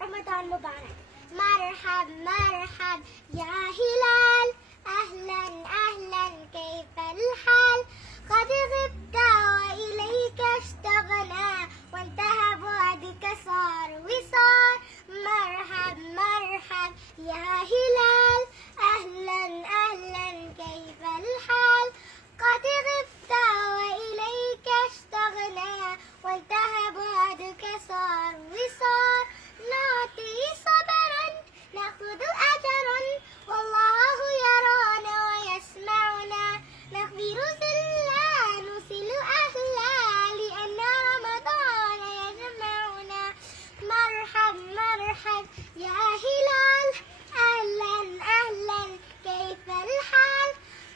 رمضان مبارك. مرحب مرحب يا هلال، أهلا أهلا كيف الحال؟ قد غبت وإليك اشتقنا، وانتهى بعدك صار وصال. مرحب مرحب يا هلال، أهلا أهلا كيف الحال؟ قد غبت وإليك اشتقنا، وانتهى بعدك صار وصار. نعطي صبرا نأخذ أجرا، والله يرانا ويسمعنا. نخبر ذلا نوصل أهلا، لأن رمضان يجمعنا. مرحب مرحب يا هلال، أهلا أهلا كيف الحال؟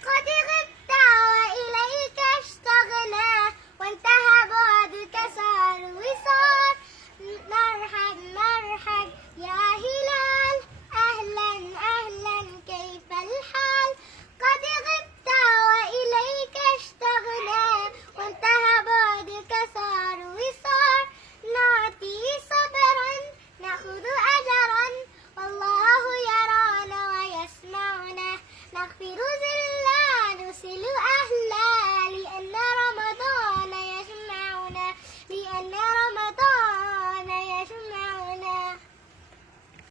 قد غبت وإليك اشتقنا، وانتهى بعدك صار وصار. مرحب مرحب يا